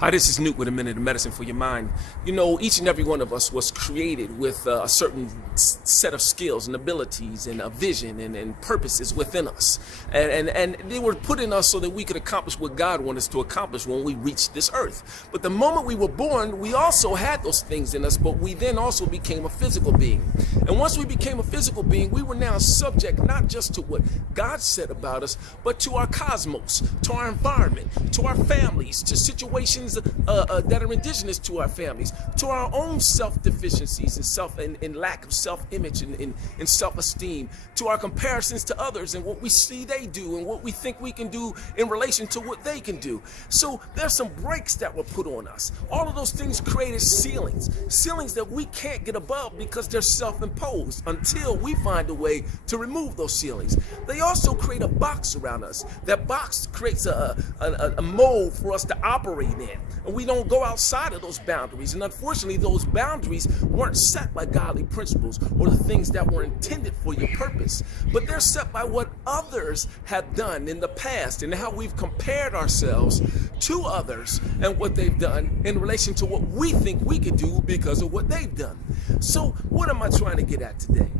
Hi, this is Newt with a minute of medicine for your mind. You know, each and every one of us was created with a certain set of skills and abilities and a vision and purposes within us. And they were put in us so that we could accomplish what God wanted us to accomplish when we reached this earth. But the moment we were born, we also had those things in us, but we then also became a physical being. And once we became a physical being, we were now subject not just to what God said about us, but to our cosmos, to our environment, to our families, to situations that are indigenous to our families, to our own self-deficiencies and lack of self-image and self-esteem, to our comparisons to others and what we see they do and what we think we can do in relation to what they can do. So there's some brakes that were put on us. All of those things created ceilings that we can't get above because they're self-imposed until we find a way to remove those ceilings. They also create a box around us. That box creates a mold for us to operate in. And we don't go outside of those boundaries. And unfortunately, those boundaries weren't set by godly principles or the things that were intended for your purpose. But they're set by what others have done in the past and how we've compared ourselves to others and what they've done in relation to what we think we could do because of what they've done. So what am I trying to get at today?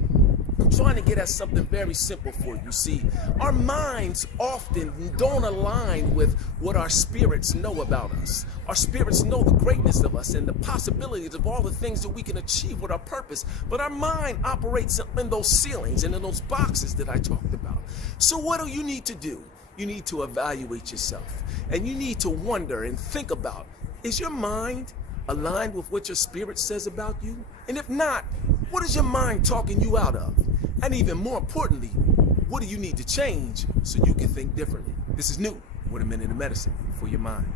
I'm trying to get at something very simple for you. See, our minds often don't align with what our spirits know about us. Our spirits know the greatness of us and the possibilities of all the things that we can achieve with our purpose. But our mind operates in those ceilings and in those boxes that I talked about. So what do you need to do? You need to evaluate yourself. And you need to wonder and think about, is your mind aligned with what your spirit says about you? And if not, what is your mind talking you out of? And even more importantly, what do you need to change so you can think differently? This is Newt with a minute of medicine for your mind.